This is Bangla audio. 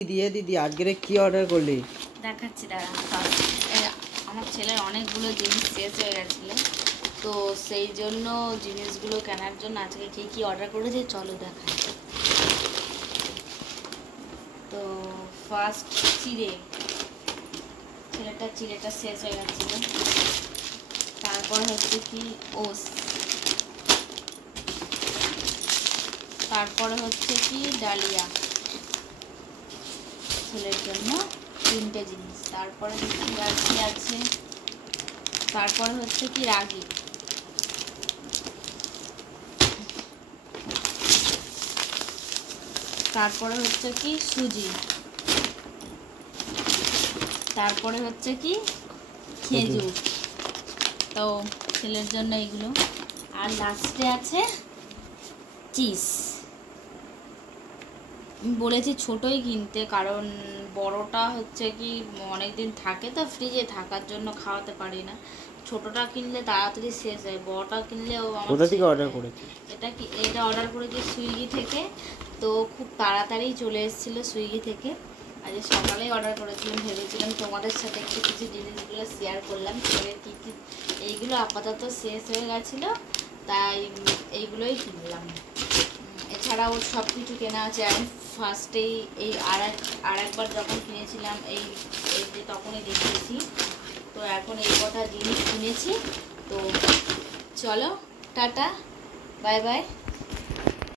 দিদি আজকে কি অর্ডার করলি? দেখাচ্ছি দাঁড়া। আমার ছেলের অনেকগুলো জিনিস শেষ হয়ে গেছিল, তো সেই জন্য জিনিসগুলো কেনার জন্য আজকে কি অর্ডার করেছে চলো দেখাই। তো ফার্স্ট চিড়েটা শেষ হয়ে গেছিল। তারপর হচ্ছে কি ওস, তারপরে হচ্ছে কি ডালিয়া ছেলের জন্য 3টে জিনিস। তারপরে আছে, তারপরে হচ্ছে কি রাগি, তারপরে হচ্ছে কি সুজি, তারপরে হচ্ছে কি খেজুর। তো ছেলের জন্য এইগুলো, আর লাস্টে আছে চিজ। বলেছি ছোটোই কিনতে, কারণ বড়টা হচ্ছে কি অনেক দিন থাকে তো ফ্রিজে, থাকার জন্য খাওয়াতে পারি না। ছোটোটা কিনলে তাড়াতাড়ি শেষ হয়, বড়টা কিনলেও কোথা থেকে অর্ডার করেছি? এটা অর্ডার করেছি সুইগি থেকে। তো খুব তাড়াতাড়ি চলে এসেছিলো সুইগি থেকে। আজ সকালেই অর্ডার করেছিলাম, ভেবেছিলাম তোমাদের সাথে একটু কিছু জিনিসগুলো শেয়ার করলাম। কী কী এইগুলো আপাতত শেষ হয়ে গেছিলো, তাই এইগুলোই কিনলাম। এছাড়াও সব কিছু কেনা আছে। আমি ফার্স্টেই এই আর একবার যখন কিনেছিলাম এই যে তখনই দেখিয়েছি। তো এখন এই কটা জিনিস কিনেছি। তো চলো টাটা, বাই বাই।